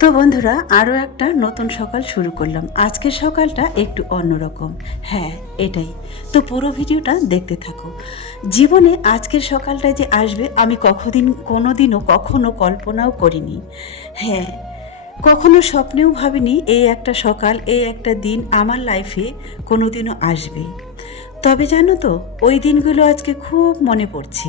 তো বন্ধুরা আরও একটা নতুন সকাল শুরু করলাম। আজকের সকালটা একটু অন্যরকম। হ্যাঁ এটাই। তো পুরো ভিডিওটা দেখতে থাকো। জীবনে আজকের সকালটা যে আসবে, আমি কখদিন কোনো দিনও কখনো কল্পনাও করিনি। হ্যাঁ কখনো স্বপ্নেও ভাবিনি, এই একটা সকাল, এই একটা দিন আমার লাইফে কোনো দিনও আসবে। তবে জানো তো, ওই দিনগুলো আজকে খুব মনে পড়ছে।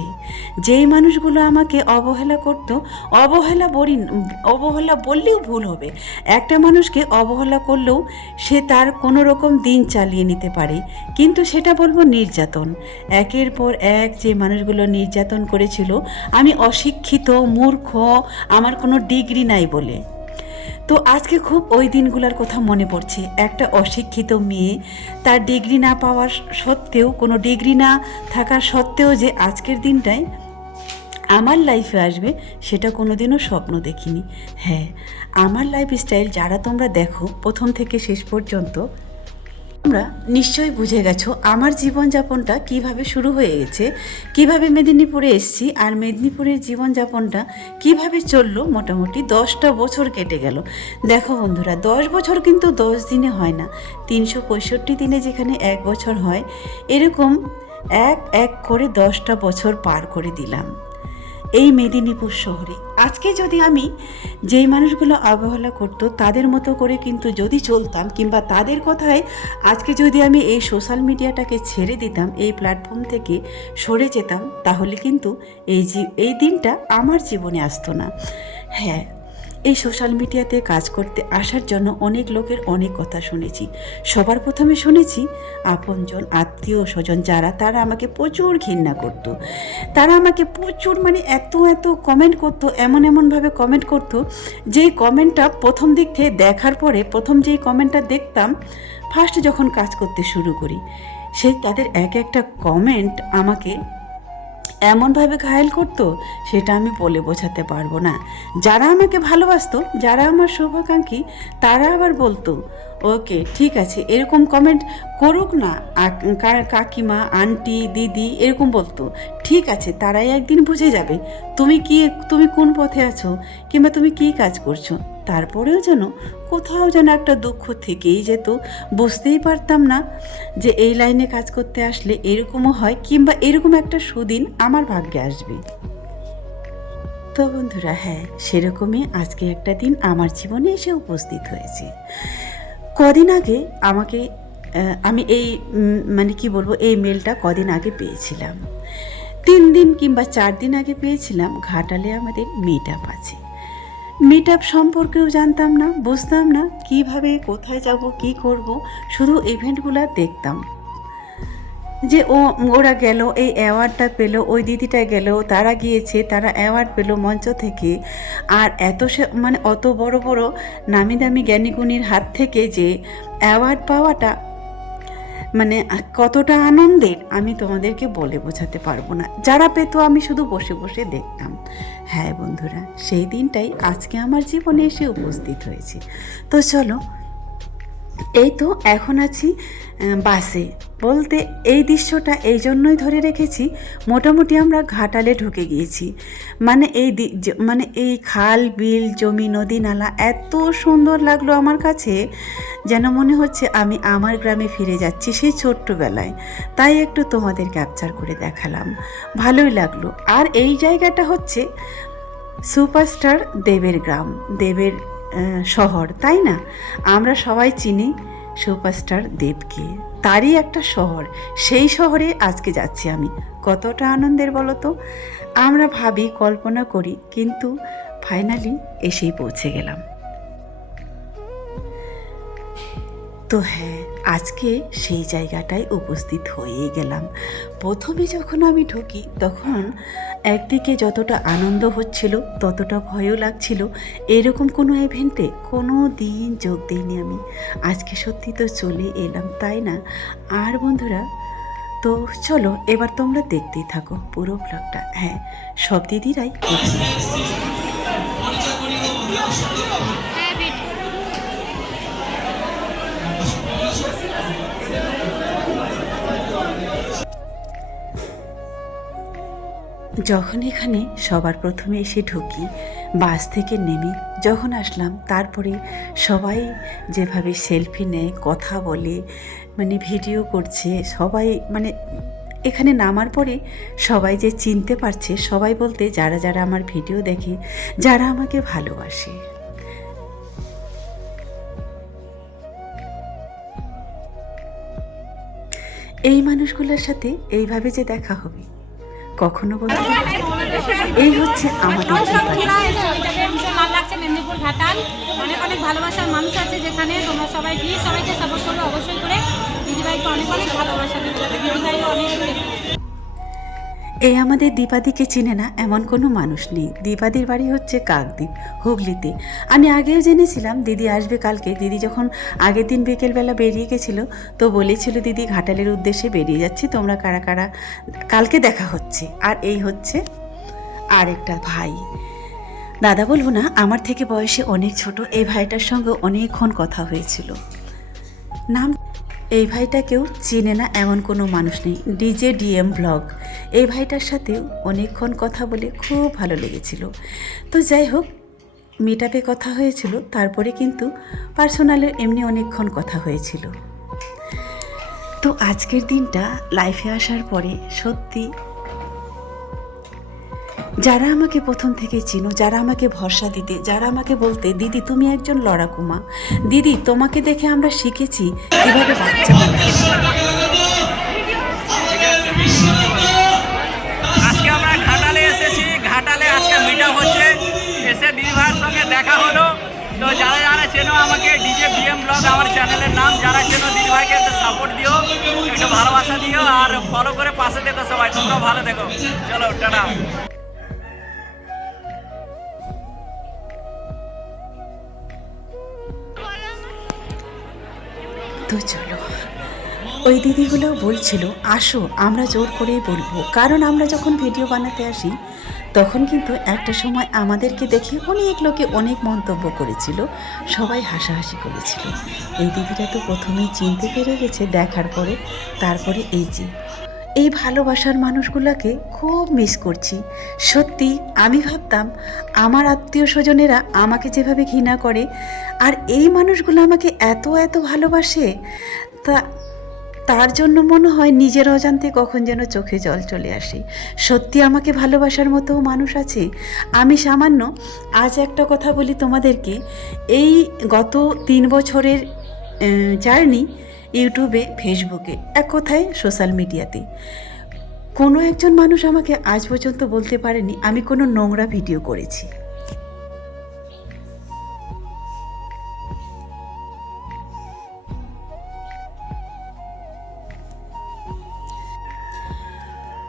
যেই মানুষগুলো আমাকে অবহেলা করতো, অবহেলা বলি, অবহেলা বললেও ভুল হবে। একটা মানুষকে অবহেলা করলেও সে তার কোনো রকম দিন চালিয়ে নিতে পারে। কিন্তু সেটা বলব নির্যাতন। একের পর এক যে মানুষগুলো নির্যাতন করেছিল, আমি অশিক্ষিত, মূর্খ, আমার কোনো ডিগ্রি নাই বলে। তো আজকে খুব ওই দিনগুলোর কথা মনে পড়ছে। একটা অশিক্ষিত মেয়ে, তার ডিগ্রি না পাওয়ার সত্ত্বেও, কোনো ডিগ্রি না থাকার সত্ত্বেও যে আজকের দিনটায় আমার লাইফে আসবে, সেটা কোনো দিনও স্বপ্ন দেখিনি। হ্যাঁ আমার লাইফ স্টাইল যারা তোমরা দেখো, প্রথম থেকে শেষ পর্যন্ত তোমরা নিশ্চয়ই বুঝে গেছো আমার জীবনযাপনটা কীভাবে শুরু হয়ে গেছে, কীভাবে মেদিনীপুরে এসেছি আর মেদিনীপুরের জীবনযাপনটা কীভাবে চলল মোটামুটি দশটা বছর কেটে গেল। দেখো বন্ধুরা, দশ বছর কিন্তু দশ দিনে হয় না, তিনশো পঁয়ষট্টি দিনে যেখানে এক বছর হয়, এরকম এক এক করে দশটা বছর পার করে দিলাম। এই মেদিনীপুর শহরে। আজকে যদি আমি যেই মানুষগুলো অবহেলা করত, তাদের মতো করে কিন্তু যদি চলতাম কিংবা তাদের কথায় আজকে যদি আমি এই সোশ্যাল মিডিয়াটাকে ছেড়ে দিতাম, এই প্ল্যাটফর্ম থেকে সরে যেতাম, তাহলে কিন্তু এই এই দিনটা আমার জীবনে আসতো না। হ্যাঁ এই সোশ্যাল মিডিয়াতে কাজ করতে আসার জন্য অনেক লোকের অনেক কথা শুনেছি। সবার প্রথমে শুনেছি, আপনজন, আত্মীয় স্বজন যারা, তারা আমাকে প্রচুর ঘৃণা করতো। তারা আমাকে প্রচুর মানে এত এত কমেন্ট করতো, এমন, এমনভাবে কমেন্ট করতো, যেই কমেন্টটা প্রথম দিক থেকে দেখার পরে, প্রথম যেই কমেন্টটা দেখতাম ফার্স্ট যখন কাজ করতে শুরু করি, সেই তাদের এক একটা কমেন্ট আমাকে এমনভাবে ঘায়েল করতো, সেটা আমি বলে বোঝাতে পারব না। যারা আমাকে ভালোবাসতো, যারা আমার শুভাকাঙ্ক্ষী, তারা আবার বলতো ওকে ঠিক আছে। এরকম কমেন্ট করুক না। কাকিমা, আন্টি, দিদি, এরকম বলতো। ঠিক আছে, তারাই একদিন বুঝে যাবে। তুমি কি, তুমি কোন পথে আছো? কিংবা তুমি কি কাজ করছ? তারপরেও যেন কোথাও যেন একটা দুঃখ থেকেই যেত। বুঝতেই পারতাম না যে এই লাইনে কাজ করতে আসলে এরকমও হয় কিংবা এরকম একটা সুদিন আমার ভাগ্যে আসবে। তো বন্ধুরা হ্যাঁ সেরকমই আজকে একটা দিন আমার জীবনে এসে উপস্থিত হয়েছে। কদিন আগে আমাকে আমি এই মানে কি বলব, এই মেলটা কদিন আগে পেয়েছিলাম। তিন দিন কিংবা চার দিন আগে পেয়েছিলাম, ঘাটালে আমাদের মিট আপ আছে। মিট আপ সম্পর্কেও জানতাম না, বুঝতাম না কীভাবে কোথায় যাব, কি করব, শুধু ইভেন্টগুলো দেখতাম। যে ও, ওরা গেল, এই অ্যাওয়ার্ডটা পেল, ওই দিদিটা গেল, তারা গিয়েছে, তারা অ্যাওয়ার্ড পেল মঞ্চ থেকে। আর এত মানে অত বড় বড় নামি দামি জ্ঞানীগুণীর হাত থেকে যে অ্যাওয়ার্ড পাওয়াটা মানে কতটা আনন্দের, আমি তোমাদেরকে বলে বোঝাতে পারব না। যারা পেত, আমি শুধু বসে বসে দেখতাম। হ্যাঁ বন্ধুরা, সেই দিনটাই আজকে আমার জীবনে এসে উপস্থিত হয়েছে। তো চলো, এই তো এখন আছি বাসে। বলতে এই দৃশ্যটা এই জন্যই ধরে রেখেছি, মোটামুটি আমরা ঘাটালে ঢুকে গিয়েছি। মানে এই মানে এই খাল, বিল, জমি, নদী, নালা এত সুন্দর লাগল আমার কাছে, যেন মনে হচ্ছে আমি আমার গ্রামে ফিরে যাচ্ছি সেই ছোট্টবেলায়। তাই একটু তোমাদের ক্যাপচার করে দেখালাম। ভালোই লাগল। আর এই জায়গাটা হচ্ছে সুপারস্টার দেবের গ্রাম, দেবের শহর, তাই না? আমরা সবাই চিনি সুপারস্টার দেবকে। তারই একটা শহর। সেই শহরে আজকে যাচ্ছি আমি। কতটা আনন্দের বলো তো আমরা ভাবি, কল্পনা করি, কিন্তু ফাইনালি এসেই পৌঁছে গেলাম। তো হ্যাঁ আজকে সেই জায়গাটায় উপস্থিত হয়ে গেলাম। প্রথমে যখন আমি ঢুকি, তখন একদিকে যতটা আনন্দ হচ্ছিল, ততটা ভয়ও লাগছিল। এরকম কোনো ইভেন্টে কোনো দিন যোগ দিইনি আমি। আজকে সত্যি তো চলে এলাম, তাই না? আর বন্ধুরা, তো চলো, এবার তোমরা দেখতেই থাকো পুরো ব্লগটা হ্যাঁ সব দিদিরাই যখন এখানে সবার প্রথমে এসে ঢুকি, বাস থেকে নেমে যখন আসলাম, তারপরে সবাই যেভাবে সেলফি নেয়, কথা বলে মানে ভিডিও করছে, সবাই মানে এখানে নামার পরে সবাই যে চিনতে পারছে, সবাই বলতে যারা যারা আমার ভিডিও দেখে, যারা আমাকে ভালোবাসে। এই মানুষগুলোর সাথে এইভাবে যে দেখা হবে। কখনো বলতে এই হচ্ছে আমাদের মেদিনীপুর অনেক অনেক ভালোবাসার মানুষ আছে যেখানে তোমরা সবাই দিয়ে সবাইকে সাপোর্ট অবশ্যই করে দিদিভাইকে অনেক অনেক ভালোবাসা দিদিভাই অনেক এই আমাদের দীপাদিকে চিনে না এমন কোনো মানুষ নেই। দীপাদির বাড়ি হচ্ছে কাকদ্বীপ, হুগলিতে। আমি আগেও জেনেছিলাম দিদি আসবে কালকে। দিদি যখন আগের দিন বিকেলবেলা বেরিয়ে গেছিল, তো বলেছিল, দিদি, ঘাটালের উদ্দেশ্যে বেরিয়ে যাচ্ছি, তোমরা কারা কারা? কালকে দেখা হচ্ছে। আর এই হচ্ছে আরেকটা ভাই। দাদা বলব না, আমার থেকে বয়সে অনেক ছোট, এই ভাইটার সঙ্গে অনেকক্ষণ কথা হয়েছিল। নাম এই ভাইটাকেও চিনে না, এমন কোনো মানুষ নেই। DJ, DM, blog. এই ভাইটার সাথেও অনেকক্ষণ কথা বলে খুব ভালো লেগেছিল। তো যাই হোক মিট কথা হয়েছিল, তারপরে কিন্তু পার্সোনালে এমনি অনেকক্ষণ কথা হয়েছিল। তো আজকের দিনটা লাইফে আসার পরে সত্যি যারা আমাকে প্রথম থেকে চিনো, যারা আমাকে ভরসা দিতে, যারা আমাকে বলতে, দিদি, তুমি একজন লড়াকু মা দিদি, তোমাকে দেখে আমরা শিখেছি কীভাবে বাচ্চা আজকে আমরা ঘাটালে এসেছি। ঘাটালে আজকে মিট হচ্ছে। এসে দিদিভাইয়ের সঙ্গে দেখা হলো। তো যারা যারা চেনো আমাকে ডিজে বিএম ব্লগ আমার চ্যানেলের নাম, যারা চেনো দিদিভাইকে একটু সাপোর্ট দিও, একটু ভালোবাসা দিও, আর ফলো করে পাশে দেখো সবাই। তোমরা ভালো দেখো চলো, টাটা। তো চলো। ওই দিদিগুলো বলছিল, আসো, আমরা জোর করেই বলব। কারণ আমরা যখন ভিডিও বানাতে আসি, তখন কিন্তু একটা সময় আমাদেরকে দেখে অনেক লোকে অনেক মন্তব্য করেছিল, সবাই হাসাহাসি করেছিল। এই দিদিটা তো প্রথমেই চিনতে পেরে গেছে দেখার পরে, তারপরে এই যে এই ভালোবাসার মানুষগুলোকে খুব মিস করছি। সত্যি, আমি ভাবতাম আমার আত্মীয় স্বজনেরা আমাকে যেভাবে ঘৃণা করে, আর এই মানুষগুলো আমাকে এত এত ভালোবাসে, তা, তার জন্য মনে হয় নিজের অজান্তে কখন যেন চোখে জল চলে আসে। সত্যি আমাকে ভালোবাসার মতো মানুষ আছে। আমি সামান্য, আজ একটা কথা বলি তোমাদেরকে, এই গত তিন বছরের জার্নি ইউটিউবে, ফেসবুকে, এক কথায় সোশ্যাল মিডিয়াতে। কোনো একজন মানুষ আমাকে আজ পর্যন্ত বলতে পারেনি, আমি কোনো নোংরা ভিডিও করেছি।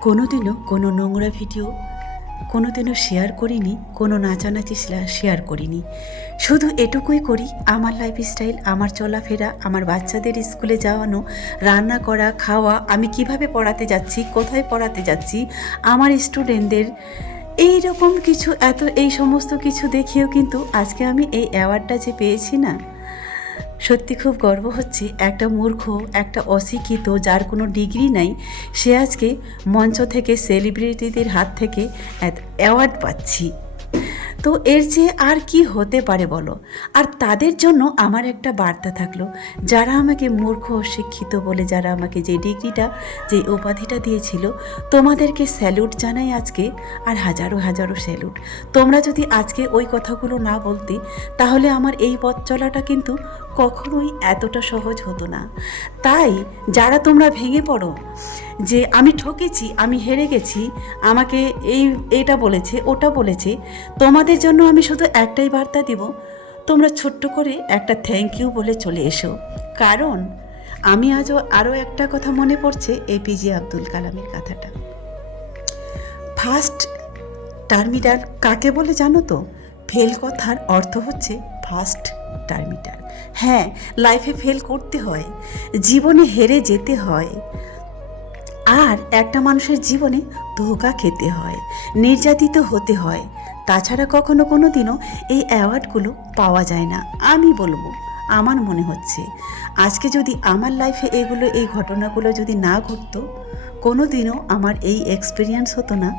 কোনোদিনও কোনো নোংরা ভিডিও কোনোদিনও শেয়ার করিনি, কোনো নাচানাচি শেয়ার করিনি। শুধু এটুকুই করি, আমার লাইফস্টাইল আমার চলাফেরা, আমার বাচ্চাদের স্কুলে যাওয়ানো, রান্না করা, খাওয়া, আমি কীভাবে পড়াতে যাচ্ছি, কোথায় পড়াতে যাচ্ছি, আমার স্টুডেন্টদের এই রকম কিছু, এত, এই সমস্ত কিছু দেখিয়েও কিন্তু আজকে আমি এই অ্যাওয়ার্ডটা যে পেয়েছি না সত্যি খুব গর্ব হচ্ছে একটা মূর্খ, একটা অশিক্ষিত যার কোনো ডিগ্রি নাই, সে আজকে মঞ্চ থেকে সেলিব্রিটিদের হাত থেকে অ্যাওয়ার্ড পাচ্ছি। তো এর চেয়ে আর কি হতে পারে বলো? আর তাদের জন্য আমার একটা বার্তা থাকল, যারা আমাকে মূর্খ, অশিক্ষিত বলে, যারা আমাকে যে ডিগ্রিটা, যে উপাধিটা দিয়েছিল, তোমাদেরকে স্যালুট জানাই আজকে, আর হাজারো হাজারো স্যালুট তোমরা যদি আজকে ওই কথাগুলো না বলতে, তাহলে আমার এই পথ চলাটা কিন্তু কখনোই এতটা সহজ হতো না। তাই যারা তোমরা ভেঙে পড়ো, যে আমি ঠকেছি, আমি হেরে গেছি, আমাকে এই, এটা বলেছে, ওটা বলেছে, তোমাদের জন্য আমি শুধু একটাই বার্তা দিব, তোমরা ছোট্ট করে একটা থ্যাংক ইউ বলে চলে এসো। কারণ আমি আজও আরও একটা কথা মনে পড়ছে এপিজে আব্দুল কালামের কথাটা। ফার্স্ট টার্মিটার কাকে বলে জানো তো? ফেল কথার অর্থ হচ্ছে ফার্স্ট টার্মিটার হ্যাঁ লাইফে ফেল করতে হয়, জীবনে হেরে যেতে হয়। আর একটা মানুষের জীবনে ধোকা খেতে হয়, নির্যাতিত হতে হয়। তাছাড়া কখনো কোনো দিনও এই অ্যাওয়ার্ডগুলো পাওয়া যায় না। আমি বলব, আমার মনে হচ্ছে, আজকে যদি আমার লাইফে এগুলো, এই ঘটনাগুলো যদি না ঘটতো কোনো দিনও আমার এই এক্সপিরিয়েন্স হতো না,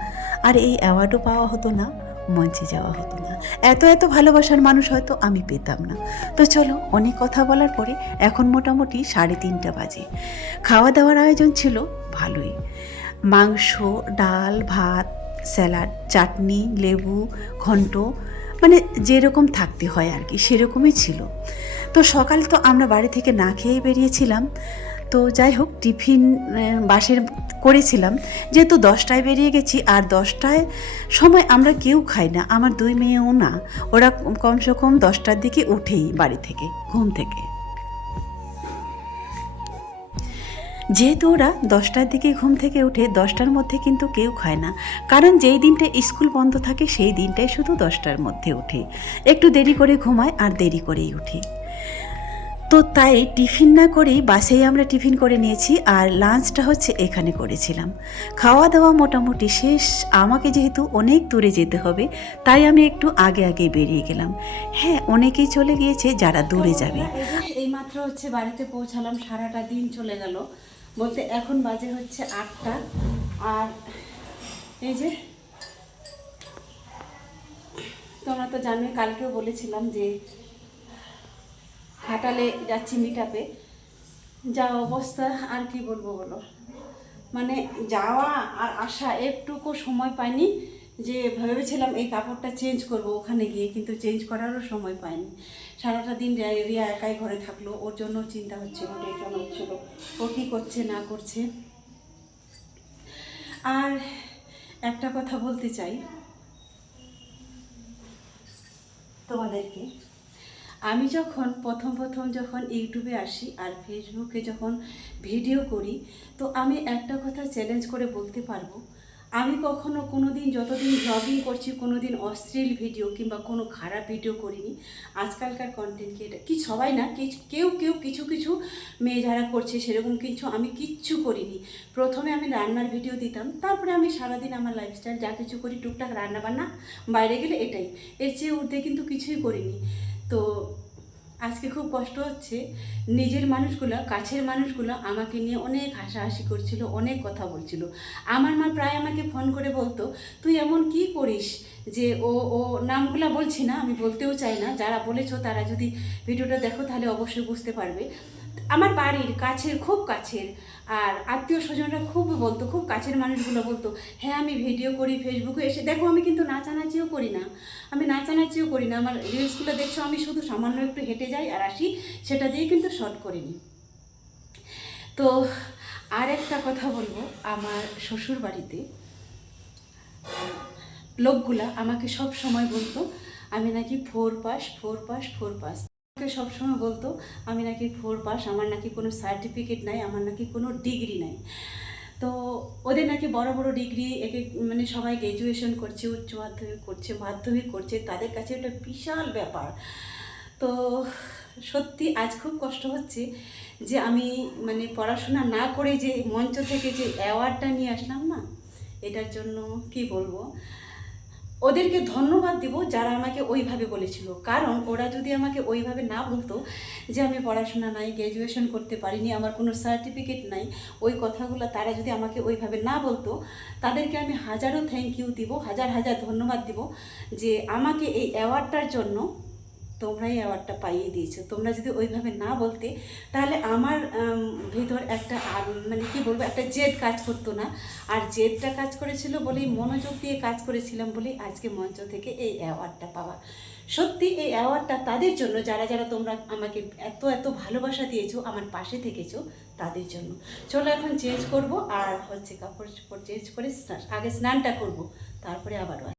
আর এই অ্যাওয়ার্ডও পাওয়া হতো না। মঞ্চে যাওয়া হতো না। এত এত ভালোবাসার মানুষ হয়তো আমি পেতাম না। তো চলো, অনেক কথা বলার পরে এখন মোটামুটি সাড়ে তিনটা বাজে। খাওয়া দাওয়ার আয়োজন ছিল ভালোই। মাংস, ডাল, ভাত, স্যালাড, চাটনি, লেবু, ঘন্ট মানে যেরকম থাকতে হয় আর কি, সেরকমই ছিল। তো সকাল তো আমরা বাড়ি থেকে না খেয়ে বেরিয়েছিলাম। তো যাই হোক, টিফিন বাসের করেছিলাম। যেহেতু দশটায় বেরিয়ে গেছি, আর দশটায় সময় আমরা কেউ খাই না, আমার দুই মেয়েও না। ওরা কমসে কম দশটার দিকে উঠেই বাড়ি থেকে, ঘুম থেকে। যেহেতু ওরা দশটার দিকে ঘুম থেকে উঠে, দশটার মধ্যে কিন্তু কেউ খায় না। কারণ যেই দিনটা স্কুল বন্ধ থাকে, সেই দিনটাই শুধু দশটার মধ্যে উঠে। একটু দেরি করে ঘুমায় আর দেরি করেই উঠে। তো তাই টিফিন না করেই বাসেই আমরা টিফিন করে নিয়েছি আর লাঞ্চটা হচ্ছে এখানে করেছিলাম। খাওয়া দাওয়া মোটামুটি শেষ, আমাকে যেহেতু অনেক দূরে যেতে হবে, তাই আমি একটু আগে আগে বেরিয়ে গেলাম। হ্যাঁ অনেকেই চলে গিয়েছে যারা দূরে যাবে। এইমাত্র হচ্ছে বাড়িতে পৌঁছালাম, সারাটা দিন চলে গেল। বলতে এখন বাজে হচ্ছে আটটা। আর এই যে, তোমরা তো জানোই, কালকেও বলেছিলাম যে ঘাটালে যাচ্ছি মিটাপে যা অবস্থা, আর কি বলব বলো? মানে যাওয়া আর আসা একটুকু সময় পাইনি, যে ভেবেছিলাম এই কাপড়টা চেঞ্জ করব ওখানে গিয়ে, কিন্তু চেঞ্জ করারও সময় পাইনি। সারাটা দিন রিয়া- একাই ঘরে থাকল, ওর জন্য চিন্তা হচ্ছিল টেনশন হচ্ছিল, ও কী করছে, না করছে। আর একটা কথা বলতে চাই তোমাদেরকে। আমি যখন প্রথম প্রথম যখন ইউটিউবে আসি আর ফেসবুকে যখন ভিডিও করি, তো আমি একটা কথা চ্যালেঞ্জ করে বলতে পারব। আমি কখনো কোনো দিন যতদিন ব্লগিং করছি কোনো দিন অশ্লীল ভিডিও কিংবা কোনো খারাপ ভিডিও করিনি। আজকালকার কন্টেন্ট এটা? কি সবাই না কেউ কেউ কিছু কিছু মেয়ে যারা করছে সেরকম কিছু আমি কিচ্ছু করিনি। প্রথমে আমি রান্নার ভিডিও দিতাম, তারপরে আমি সারাদিন আমার লাইফস্টাইল যা কিছু করি, টুকটাক রান্না বান্না বাইরে গেলে এটাই। এর চেয়ে ঊর্ধ্বে কিন্তু কিছুই করিনি। তো আজকে খুব কষ্ট হচ্ছে। নিজের মানুষগুলো, কাছের মানুষগুলো আমাকে নিয়ে অনেক হাসাহাসি করছিল, অনেক কথা বলছিল। আমার মা প্রায় আমাকে ফোন করে বলতো, তুই এমন কি করিস যে ও ও নামগুলো বলছি না, আমি বলতেও চাই না। যারা বলেছ তারা যদি ভিডিওটা দেখো তাহলে অবশ্যই বুঝতে পারবে। আমার বাড়ির কাছের, খুব কাছের, আর আত্মীয় স্বজনরা খুব বলতো, খুব কাছের মানুষগুলো বলতো হ্যাঁ আমি ভিডিও করি ফেসবুকে এসে। দেখো, আমি কিন্তু নাচানাচিও করি না। আমি নাচানাচিও করি না। আমার রিলসগুলো দেখছ, আমি শুধু সামান্য একটু হেঁটে যাই আর আসি, সেটা দিয়ে কিন্তু শর্ট করিনি তো আর একটা কথা বলব, আমার শ্বশুর বাড়িতে লোকগুলা আমাকে সব সময় বলতো, আমি নাকি four pass four pass four pass সবসময় বলতো, আমি নাকি ফোর পাস, আমার নাকি কোনো সার্টিফিকেট নাই, আমার নাকি কোনো ডিগ্রি নাই। তো ওদের নাকি বড় বড় ডিগ্রি একে মানে সবাই গ্র্যাজুয়েশন করছে, উচ্চ মাধ্যমিক করছে মাধ্যমিক করছে, তাদের কাছে একটা বিশাল ব্যাপার। তো সত্যি আজ খুব কষ্ট হচ্ছে যে আমি মানে পড়াশোনা না করে যে মঞ্চ থেকে যে অ্যাওয়ার্ডটা নিয়ে আসলাম না, এটার জন্য কি বলব? ওদেরকে ধন্যবাদ দিব যারা আমাকে ওইভাবে বলেছিল। কারণ ওরা যদি আমাকে ওইভাবে না বলতো যে আমি পড়াশোনা নাই গ্র্যাজুয়েশন করতে পারিনি, আমার কোনো সার্টিফিকেট নাই, ওই কথাগুলো তারা যদি আমাকে ওইভাবে না বলতো, তাদেরকে আমি হাজারো থ্যাংক ইউ দিব, হাজার হাজার ধন্যবাদ দিব যে আমাকে এই অ্যাওয়ার্ডটার জন্য তোমরাই অ্যাওয়ার্ডটা পাইয়ে দিয়েছ। তোমরা যদি ওইভাবে না বলতে, তাহলে আমার ভিতর একটা মানে কি বলব, একটা জেদ কাজ করতো না। আর জেদটা কাজ করেছিল বলেই, মনোযোগ দিয়ে কাজ করেছিলাম বলেই আজকে মঞ্চ থেকে এই অ্যাওয়ার্ডটা পাওয়া। সত্যি এই অ্যাওয়ার্ডটা তাদের জন্য, যারা যারা তোমরা আমাকে এত এত ভালোবাসা দিয়েছ, আমার পাশে থেকেছো, তাদের জন্য। চলো এখন চেঞ্জ করব, আর হচ্ছে কাপড় চোপড় চেঞ্জ করে আগে স্নানটা করব, তারপরে আবার